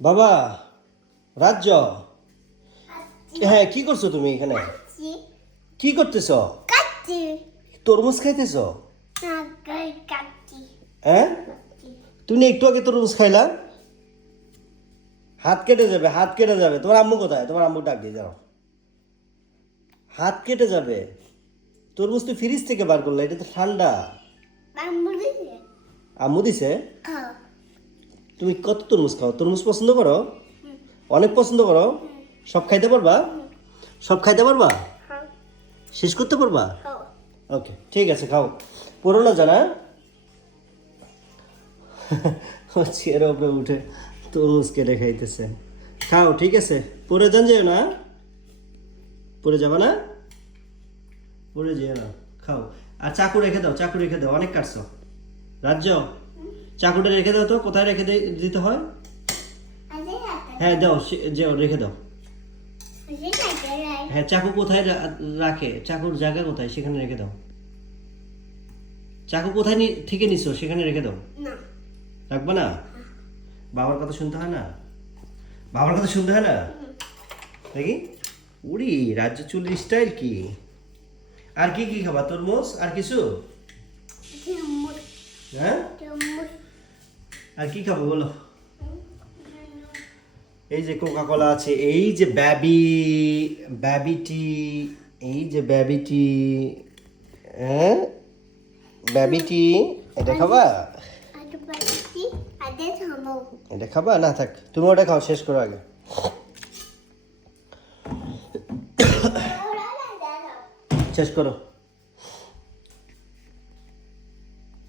বাবা রাজ্য, হ্যাঁ কি করছো তুমি এখানে? কি করতেছ? তরমুজ খাইতেছ? হ্যাঁ তুমি একটু আগে তরমুজ খাইলা? হাত কেটে যাবে, হাত কেটে যাবে। তোমার আম্মু কোথায়? তোমার আম্মু ডাক দিয়ে যাও। হাত কেটে যাবে। তরমুজ তো ফ্রিজ থেকে বার করলে, এটা তো ঠান্ডা। আম্মু দিছে? তুমি কত তরমুজ খাও? তরমুজ পছন্দ করো? অনেক পছন্দ করো? সব খাইতে পারবা? সব খাইতে পারবা? শেষ করতে পারবা? ওকে ঠিক আছে, খাও। পড়ো না জানা। চেয়ারের উপরে উঠে তরমুজ কেটে খাইতেছে। খাও ঠিক আছে, পড়ে যান যেও না। পড়ে যাবা না? পড়ে যেও না, খাও। আর চাকু রেখে দাও, চাকু রেখে দাও, অনেক কাটছো। রাজ্য, চাকুটা রেখে দাও তো। কোথায় রেখে দিতে হয়? হ্যাঁ দাও, যেও রেখে দাও। হ্যাঁ চাকু কোথায় রাখে? চাকুর জায়গা কোথায় সেখানে রেখে দাও। চাকু কোথায় থেকে নিছো সেখানে রেখে দাও। রাখবা না? বাবার কথা শুনতে হয় না? বাবার কথা শুনতে হয় না নাকি? উড়ি রাজ্য চুলের স্টাইল কি? আর কি কি খাবা? তরমুজ আর কিছু? হ্যাঁ আর কি খাবো বলো? এই যে কোকা কোলা আছে, এই যে ব্যাবিটি, এই যে ব্যাবিটি, হ্যাঁ ব্যাবিটি, এটা খাবা? এটা খাবা না? থাক, তুমি ওটা খাও, শেষ করো আগে। শেষ করো।